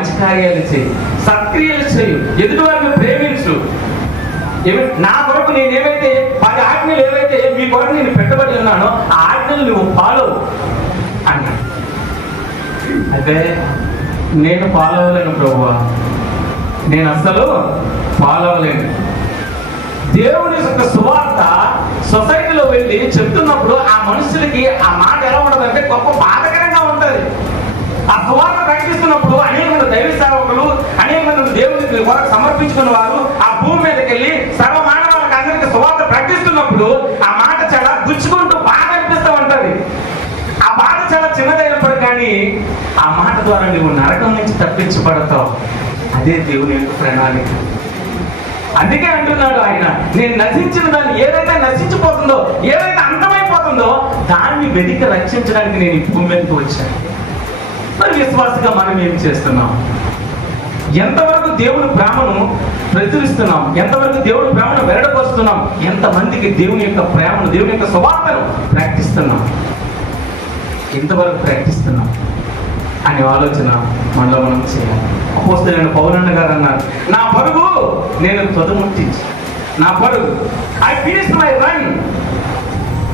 మంచి కార్యాలు చేయి, సత్క్రియలు చేయు, ఎదుటి వారిని ప్రేమించు. నా కొరకు నేను ఏవైతే 10 ఆజ్ఞలు ఏవైతే మీ కొరకు నేను పెట్టబడి ఉన్నానో ఆ ఆజ్ఞలు నువ్వు ఫాలో అన్నా. అయితే నేను ఫాలో అవ్వలేను ప్రభువా, నేను అస్సలు ఫాలో అవ్వలేను. దేవుని యొక్క సువార్త సొసైటీలో వెళ్ళి చెప్తున్నప్పుడు ఆ మనుషులకి ఆ మాట ఎలా ఉండదంటే గొప్ప బాధకరంగా ఉంటుంది. ఆ సువార్త ప్రకటిస్తున్నప్పుడు అనేక మంది దైవ సేవకులు, అనేక మంది దేవునికి కొరకు సమర్పించుకున్న వారు ఆ భూమి మీదకి వెళ్ళి సర్వ మానవాళ్ళకి అందరికీ సువార్త ప్రకటిస్తున్నప్పుడు ఆ మాట చాలా గుచ్చుకుంటూ బాధ అనిపిస్తూ ఉంటది. ఆ బాధ చాలా చిన్నదైనప్పుడు కానీ ఆ మాట ద్వారా నువ్వు నరకం నుంచి తప్పించబడతావు. అదే దేవుని యొక్క ప్రణాళిక. అందుకే అంటున్నాడు ఆయన, నేను నశించిన దాన్ని ఏదైతే నశించిపోతుందో, ఏదైతే అంతమైపోతుందో దాన్ని వెతికి రక్షించడానికి నేను ఈ భూమి మీదకి వచ్చాను. మరి విశ్వాసంగా మనం ఏం చేస్తున్నాం? ఎంతవరకు దేవుని ప్రేమను ప్రచురిస్తున్నాం? ఎంతవరకు దేవుని ప్రేమను వెల్లడిపరుస్తున్నాం? ఎంతమందికి దేవుని యొక్క ప్రేమను, దేవుని యొక్క సువార్తను ప్రకటిస్తున్నాం? ఎంతవరకు ప్రకటిస్తున్నాం అనే ఆలోచన మనలో మనం చేయాలి. అపోస్తలుడైన పౌలన్న గారు అన్నారు, నా పరుగు నేను తుదముట్టించి, నా పరుగు I finish my run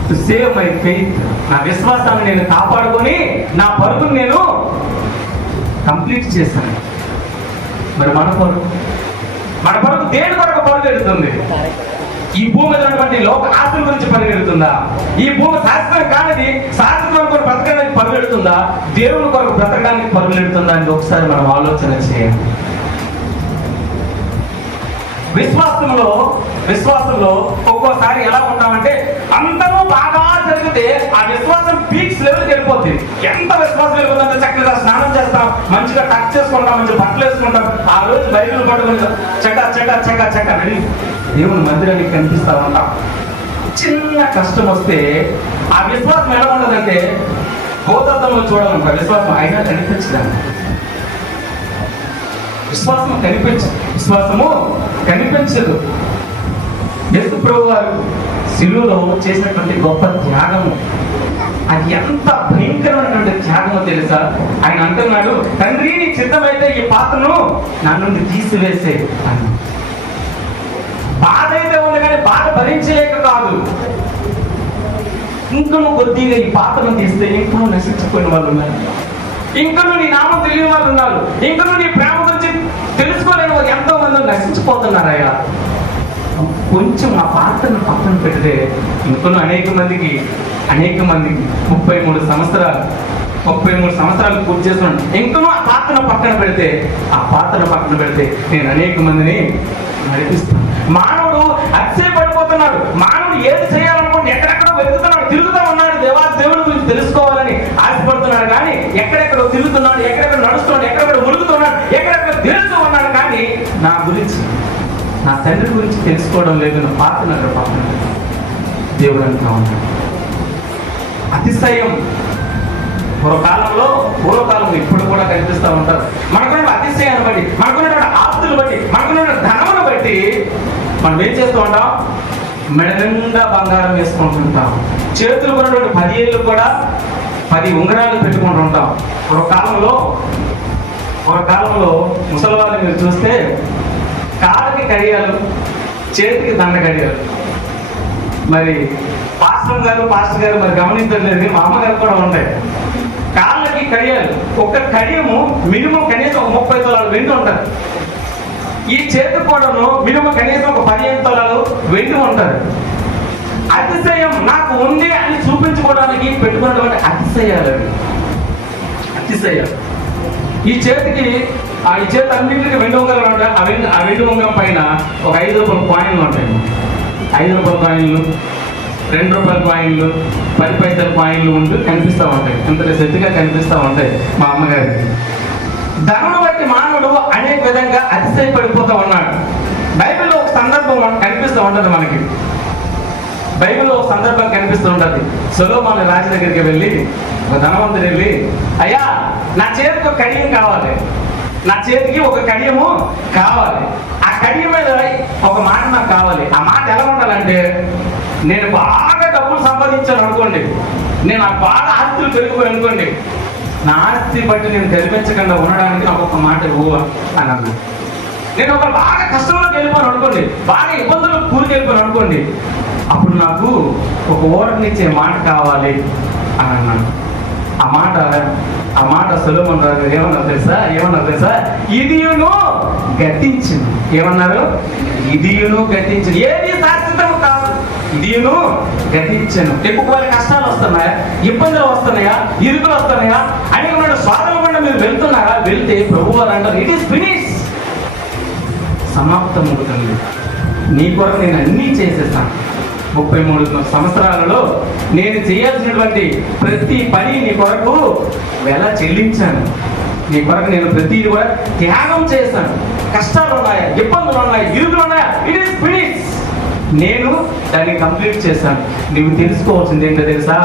to save my faith. నా విశ్వాసాన్ని నేను కాపాడుకొని నా పరుగును నేను కంప్లీట్ చేశాను. మరి మన పరుగు దేని కొరకు పరుగెడుతుంది? ఈ భూమి మీద ఉన్నటువంటి లోక ఆస్తుల గురించి పరిగెడుతుందా? ఈ భూమి శాశ్వతం కానిది శాశ్వతం కొరకు బ్రతకడానికి పరుగెడుతుందా? దేవుని కొరకు బ్రతకడానికి పరుగెడుతుందా అని ఒకసారి మనం ఆలోచన చేయండి. విశ్వాసంలో ఒక్కోసారి ఎలా ఉంటామంటే అందరూ బాగా జరిగితే ఆ విశ్వాసం పీక్స్ లెవెల్కి వెళ్ళిపోతుంది. ఎంత విశ్వాసం వెళ్ళిపోతుందంటే చక్కగా స్నానం చేస్తాం, మంచిగా టచ్ చేసుకుంటాం, మంచిగా బట్టలు వేసుకుంటాం, ఆ రోజు బైబిల్ పట్టుకుని చక్క అని దేవుని మందిరానికి కనిపిస్తా ఉంటాం. చిన్న కష్టం వస్తే ఆ విశ్వాసం ఎలా ఉండదంటే భూతత్వంలో చూడాలంట. విశ్వాసం అయినా కనిపించదండి. విశ్వాసము కనిపించదు. యేసు ప్రభువు వారు శిలువలో చేసినటువంటి గొప్ప త్యాగము, అది ఎంత భయంకరమైనటువంటి త్యాగమో తెలుసా? ఆయన అంటున్నాడు, తండ్రి నీ చిత్తమైతే ఈ పాత్రను నా నుండి తీసివేసే అని. బాధ అయితే ఉంది కానీ బాధ భరించలేక కాదు. ఇంకను కొద్దిగా ఈ పాత్రను తీస్తే ఇంకను నశించిపోయిన వాళ్ళు ఉన్నారు, ఇంకను నీ నామం తెలియని వాళ్ళు ఉన్నారు, ఇంకను నీ ప్రేమ గురించి తెలుసుకోలేని వాళ్ళు ఎంతో మంది నశించిపోతున్నారయ్యా. కొంచెం ఆ పాత్రను పక్కన పెడితే ఇంకను అనేక మందికి 33 సంవత్సరాలు పూర్తి చేస్తున్నాను. ఇంకనూ ఆ పాత్రను పక్కన పెడితే నేను అనేక మందిని నడిపిస్తాను. మానవుడు అతిశయపడిపోతున్నాడు. మానవుడు ఏది చేయాలనుకుంటే ఎక్కడెక్కడో వెతుకుతున్నాడు, తిరుగుతూ ఉన్నాడు. దేవుడి గురించి తెలుసుకోవాలని ఆశపడుతున్నాడు కానీ ఎక్కడెక్కడో తిరుగుతున్నాడు, ఎక్కడెక్కడ నడుస్తున్నాడు, ఎక్కడెక్కడ మురుగుతున్నాడు, ఎక్కడెక్కడ తెలుస్తూ ఉన్నాడు కానీ నా గురించి, నా తండ్రి గురించి తెలుసుకోవడం లేదు. నా పాత్ర పక్కన దేవుడు అంటూ ఉన్నాడు. అతిశయం పూర్వకాలంలో ఇప్పుడు కూడా కనిపిస్తూ ఉంటారు. మనకున్న అతిశయాన్ని బట్టి, మనకున్న ఆస్తులు బట్టి, మనకున్న ధనమును బట్టి మనం ఏం చేస్తూ ఉంటాం? మెడ నిండా బంగారం వేసుకుంటుంటాం. చేతులు కొన్నటువంటి 10 ఏళ్ళు కూడా 10 ఉంగరాలు పెట్టుకుంటూ ఉంటాం. పూర్వకాలంలో ముసలివాళ్ళు మీరు చూస్తే కాళ్ళకి కడియాలు, చేతికి దండ కడియాలు. మరి పాస్టర్ గారు మరి గమనించలేదు, మా అమ్మగారు కూడా ఉంటాయి. కాళ్ళకి కడియాలు, ఒక కడియము మినిమం కనీసం 30 తులాలు వెండి ఉంటుంది. ఈ చేతి కూడాను మినిమం కనీసం ఒక 15 తులాలు వెండి ఉంటుంది. అతిశయం నాకు ఉంది అని చూపించుకోవడానికి పెట్టుకున్నటువంటి అతిశయాలు. ఈ చేతి అన్నింటికి వెండి ఉంగరాలు ఉంటాయి. ఆ వెండి ఉంగరం పైన ఒక 5 రూపాయల కాయిన్లు ఉంటాయి. 5 రూపాయల కాయిన్లు, 2 రూపాయల కాయిన్లు, 10 పైసల కాయిన్లు ఉంటూ కనిపిస్తూ ఉంటాయి. ఎంత శ్రద్ధగా కనిపిస్తూ ఉంటాయి మా అమ్మగారికి. ధనమును బట్టి మానవుడు అనేక విధంగా అతిశయపడిపోతూ ఉన్నాడు. బైబిల్లో ఒక సందర్భం కనిపిస్తూ ఉంటుంది మనకి. సొలొమోను రాజు దగ్గరికి వెళ్ళి ఒక ధనవంతుడు వెళ్ళి, అయ్యా నా చేతికి ఒక కడియం కావాలి, నా చేతికి ఒక కడియము కావాలి, ఆ కడియం మీద ఒక మాట నాకు కావాలి. ఆ మాట ఎలా ఉండాలంటే, నేను బాగా డబ్బులు సంపాదించాను అనుకోండి, నేను బాగా ఆస్తులు పెరిగిపోయి అనుకోండి, నా ఆస్తి బట్టి నేను కనిపించకుండా ఉండడానికి నాకు ఒక మాట ఇవ్వు అని అన్నాను. నేను ఒక బాగా కష్టంలోకి వెళ్ళిపోయాను అనుకోండి, బాగా ఇబ్బందులకు కూలికెళ్ళిపోయాను అనుకోండి, అప్పుడు నాకు ఒక ఊరటనిచ్చే మాట కావాలి అని అన్నాను. ఆ మాట సొలొమోను రాజు ఏమన్నారు తెలుసా? ఇదియును గతించింది. ఏమన్నారు? ఇదియును గతించింది. ఏది శాశ్వతం కాదు, ఇదియును గతించను. ఎక్కువ కష్టాలు వస్తున్నాయా, ఇబ్బందులు వస్తున్నాయా, ఇరుకులు వస్తున్నాయా, అనేకమైన స్వాతంత్రం కూడా మీరు వెళ్తున్నారా? వెళ్తే ప్రభువు వారు అంటారు, ఇట్ ఈస్ ఫినిష్, సమాప్తం అవుతుంది. నీ కొరకు నేను అన్నీ చేసేసాను. 33 సంవత్సరాలలో నేను చేయాల్సినటువంటి ప్రతి పని నీ కొరకు వెల చెల్లించాను. నీ కొరకు నేను ప్రతిదీ కూడా త్యాగం చేశాను. కష్టాలు ఉన్నాయా, ఇబ్బందులు ఉన్నాయా, ఇరుకులు ఉన్నాయా, ఇట్ ఈస్ ఫినిష్, నేను దాన్ని కంప్లీట్ చేశాను. నువ్వు తెలుసుకోవాల్సింది ఏంటో తెలుసా?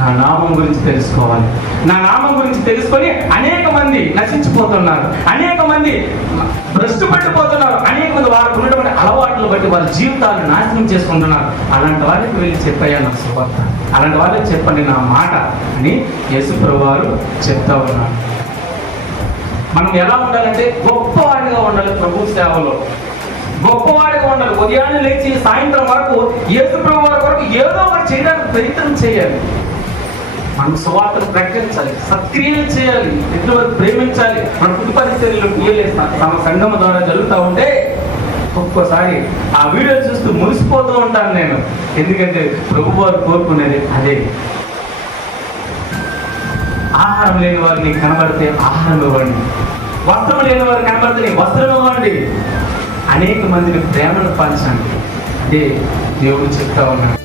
నా నామం గురించి తెలుసుకోవాలి. నా నామం గురించి తెలుసుకొని అనేక మంది నశించిపోతున్నారు, అనేక మంది భ్రష్టు పట్టిపోతున్నారు, అనేక మంది వారికి ఉన్నటువంటి అలవాట్లు బట్టి వారి జీవితాలను నాశనం చేసుకుంటున్నారు. అలాంటి వాళ్ళకి వెళ్ళి చెప్పాయా నా సువార్త, అలాంటి వాళ్ళకి చెప్పండి నా మాట అని యేసు ప్రభువు వారు చెప్తా ఉన్నారు. మనం ఎలా ఉండాలంటే గొప్పవాడిగా ఉండాలి. ప్రభు సేవలో గొప్పవాడిగా ఉండాలి. ఉదయాన్నే లేచి సాయంత్రం వరకు యేసు ప్రభువు వారి కొరకు ఏదో ఒకటి చేయడానికి ప్రయత్నం చేయాలి. మనం సువార్తను ప్రకటించాలి, సత్క్రియలు చేయాలి, ఎదుటివారు ప్రేమించాలి. మన కుటుంబ పరిస్థితులు తమ సంఘం ద్వారా జరుగుతూ ఉంటే ఒక్కోసారి ఆ వీడియో చూస్తూ మురిసిపోతూ ఉంటాను నేను. ఎందుకంటే ప్రభు వారు కోరుకునేది అదే. ఆహారం లేని వారిని కనబడితే ఆహారం ఇవ్వండి, వస్త్రం లేని వారు కనబడితే వస్త్రం ఇవ్వండి, అనేక మందిని ప్రేమను పంచండి. అదే దేవుడు చెప్తా ఉన్నాడు.